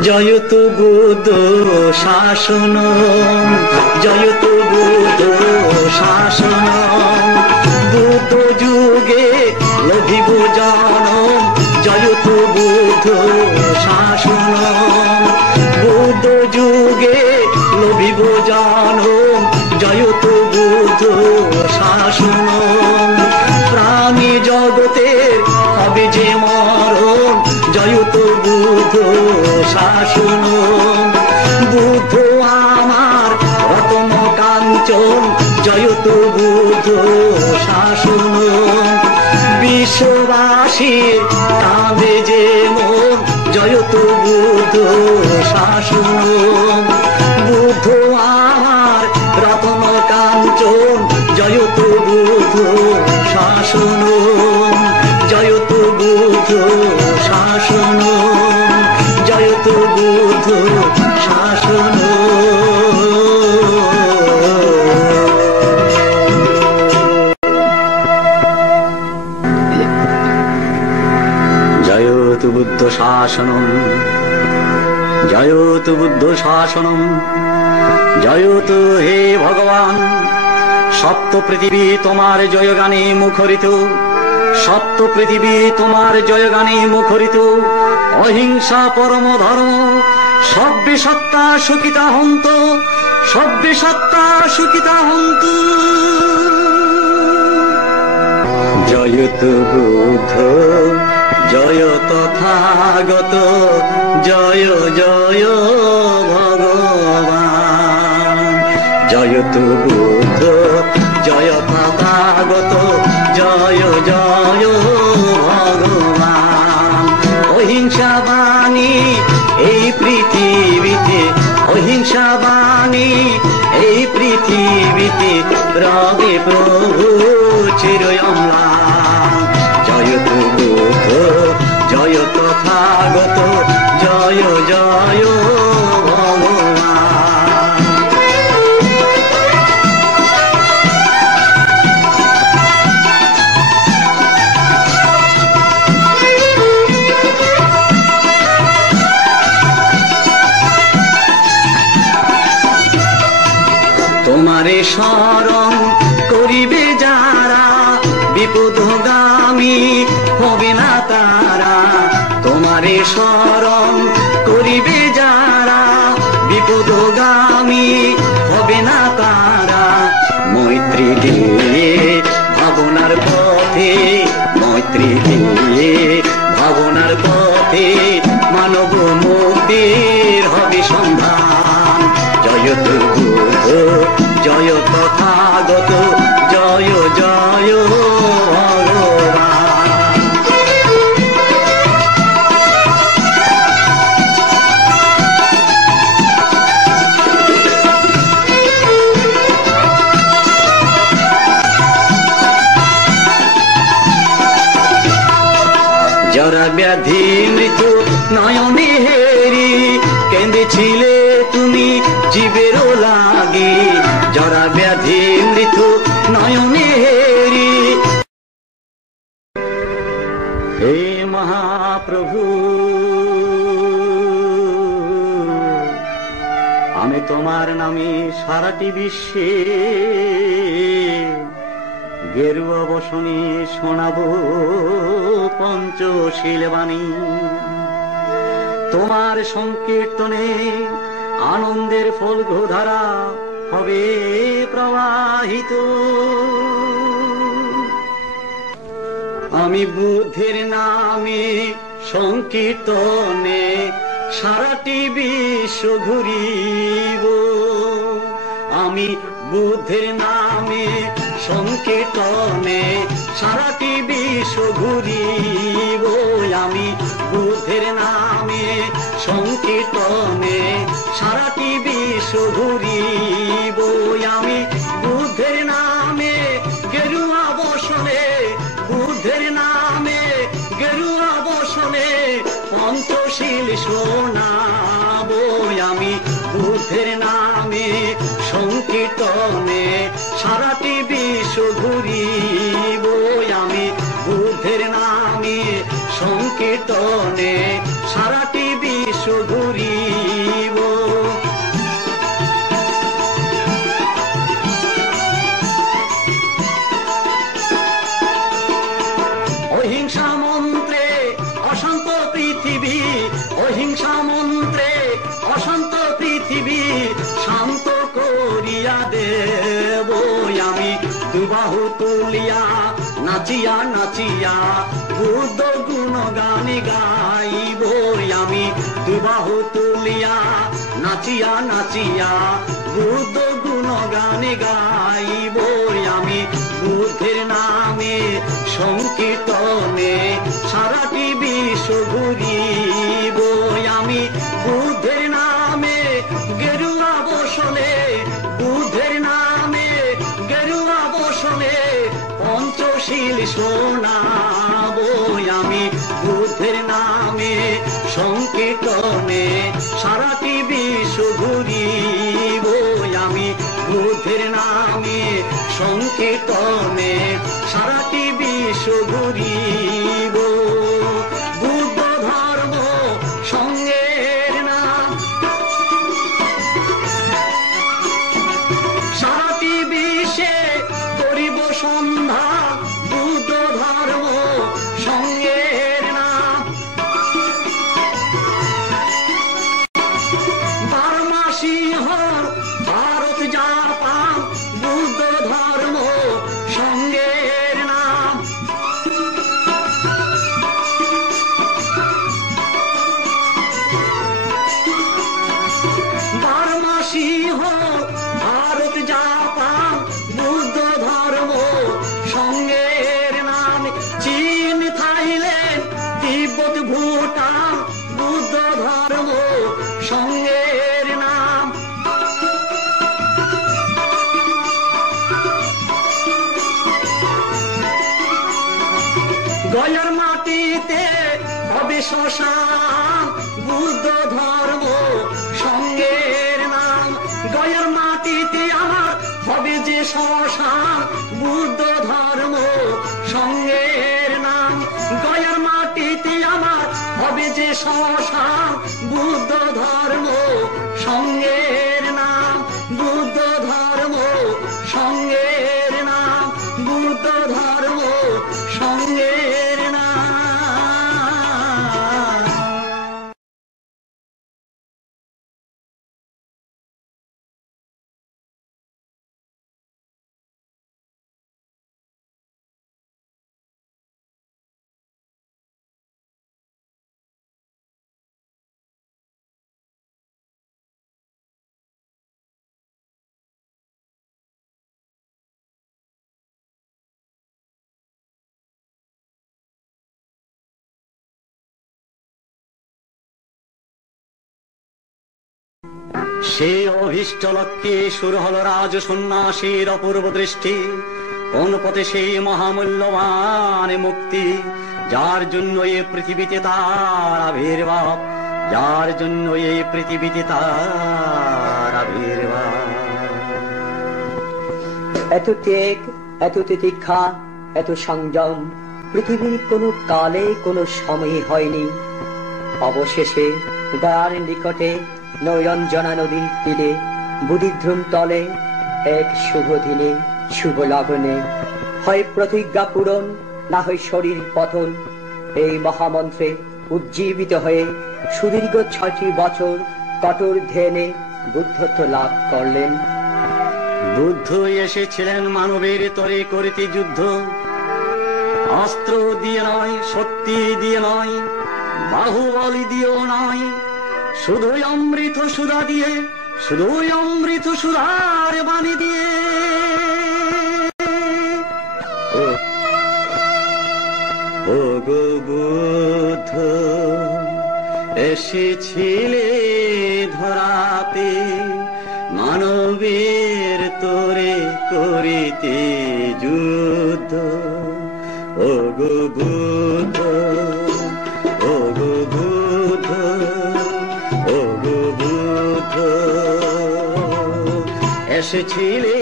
জয়তু বুদ্ধ শাসন, জয়তু বুদ্ধ শাসন, বুদ্ধ যুগে লভিব জনম, জয়তু বুদ্ধ শাসন, বুদ্ধ যুগে লভিব জনম, জয়তু বুদ্ধ শাসন, প্রাণী জগতের হবে যে মরণ, জয়তু বুদ্ধ শাসন, বুদ্ধ আমার রতন কাঞ্চন, জয়তু বুদ্ধ শাসন, বিশ্ববাসী কাঁদে যে মন, জয়তু বুদ্ধ শাসন, বুদ্ধ আমার রতন কাঞ্চন, জয়তু বুদ্ধ শাসন, জয়তু বুদ্ধ শাসন, জয়তু বুদ্ধ শাসন। জয়তু বুদ্ধ শাসনম, জয়তু বুদ্ধ শাসনম, জয়তু হে ভগবান। সপ্ত পৃথিবী তোমার জয়গানে মুখরিত, সপ্ত পৃথিবী তোমার জয়গানে মুখরিত, অহিংসা পরম ধর্ম, সব্যে সত্তা সুখিতা হন্ত, সব্যে সত্তা সুখিতা হন্ত। জয়তু বুদ্ধ, জয় তথাগত, জয় জয় ভগবান। জয়তু বুদ্ধ, জয় তথাগত, জয় জয় ভগবান। অহিংসা বাণী এই পৃথিবীতে, অহিংসা বাণী এই পৃথিবীতে, রবে প্রভু চিরয়ম্লান। জয়তু বুদ্ধ, জয় তথাগত, জয় জয় ভগবান। তোমারে শরণ করিবে যারা, বিপদগামী হবে না তারা। তোমারে শরণ করিবে যারা, বিপদগামী হবে না তারা। মৈত্রী দিয়ে ভাবনার পথে, মৈত্রী দিয়ে ভাবনার পথে, মানব মুক্তির হবে সন্ধান। জয়তু বুদ্ধ, জয় তথাগত, জয় জয় ভগবান। জরা ব্যাধি মৃত্যু নয়নে হেরি, কেঁদেছিলে তুমি জীবেরও লাগি। জরা ব্যাধি মৃত্যু নয়নে হেরি, হে মহাপ্রভু আমি তোমার নামে সারাটি বিশ্বে গেরুয়া বসনে শোনাবো পঞ্চশীল বাণী। তোমার সংকীর্তনে আনন্দের ফলগোধারা হবে প্রবাহিত। আমি বুদ্ধের নামে সংকীর্তনে সারাটি বিশ্ব ঘুরিব। আমি বুদ্ধের নামে সংকীর্তনে সারাটি বিশ্ব ঘুরিব। আমি বুদ্ধের নামে সংকীর্তনে সারাটি বিশ্ব ঘুরিব। আমি বুদ্ধের নামে গেরুয়া বসনে, বুদ্ধের নামে গেরুয়া বসনে পঞ্চশীল শোনাবো। আমি বুদ্ধের নামে সংকীর্তনে সারাটি বিশ্ব ঘুরিব। আমি বুদ্ধের নামে সংকীর্তনে সারাটি বিশ্ব ঘুরিব। অহিংসা মন্ত্রে অশান্ত পৃথিবী, অহিংসা মন্ত্রে অশান্ত পৃথিবী শান্ত করিয়া দেব। আমি দুবাহু তুলিয়া নাচিয়া নাচিয়া বুদ্ধ গুণগান গাইব। আমি দুবাহু তুলিয়া নাচিয়া নাচিয়া বুদ্ধ গুণগান গাইব। আমি বুদ্ধের নামে সংকীর্তনে সারাটি বিশ্ব ঘুরিব। আমি বুদ্ধের নামে গেরুয়া বসনে, বুদ্ধের নামে গেরুয়া বসনে পঞ্চশীল শোনাব। আমি বুদ্ধের নামে সংকীর্তনে সারাটি বিশ্ব ঘুরিব। আমি বুদ্ধের নামে সংকীর্তনে সারাটি বিশ্ব ঘুরিব। বুদ্ধ ধর্ম সঙ্গের নাম সারাটি বিশ্বে করিব সন্ধ্যা। বুদ্ধ ধর্ম সঙ্গের নাম বার্মা সিংহ ভারত জাপান বুদ্ধ ধর্ম সঙ্গের নাম। বার্মা সিংহ ভারত জাপান বুদ্ধ ধর্ম সঙ্গের নাম। চীন থাইল্যান্ড তিব্বত ভুটান বুদ্ধ ধর্ম সঙ্গের নাম। গয়ার মাটিতে হবে শ্মশান বুদ্ধ ধর্ম সঙ্গের নাম। গয়ার মাটিতে আমার হবে যে শ্মশান বুদ্ধ ধর্ম সঙ্গের নাম। গয়ার মাটিতে আমার হবে যে শ্মশান বুদ্ধ ধর্ম সঙ্গের নাম। বুদ্ধ ধর্ম সঙ্গের নাম, বুদ্ধ ধর্ম সঙ্গের নাম। সেই অভীষ্ট লক্ষ্যে শুরু হল রাজ সন্ন্যাসীর অপূর্ব দৃষ্টি। কোন পথে সেই মহামূল্যবান মুক্তি, যার জন্য এই পৃথিবীতে তার আবির্ভাব, যার জন্য এই পৃথিবীতে তার আবির্ভাব। এত ত্যাগ, এত তিতিক্ষা, এত সংযম পৃথিবীর কোনো কালে কোনো সময়ে হয়নি। অবশেষে গয়ার নিকটে নৈরঞ্জনা নদীর তীরে বুদ্ধিধ্রুম তলে এক শুভ দিনে শুভ লগ্নে হয় প্রতিজ্ঞা পূরণ, না হয় শরীর পতন। এই মহামন্ত্রে উজ্জীবিত হয়ে সুদীর্ঘ ৬টি বছর কঠোর ধ্যানে বুদ্ধত্ব লাভ করলেন। বুদ্ধ এসেছিলেন মানবের তরে করিতে যুদ্ধ, অস্ত্র দিয়ে নয়, শক্তি দিয়ে নয়, বাহুবলী দিয়েও নয়, শুধুই অমৃত সুধা দিয়ে, শুধুই অমৃত সুধার বাণী দিয়ে। ও গো বুদ্ধ এসেছিলে ধরাতে মানবের তোরে করিতে যুদ্ধ। ও গো বুদ্ধ, ও গো বুদ্ধ, ও গো বুদ্ধ এসেছিলে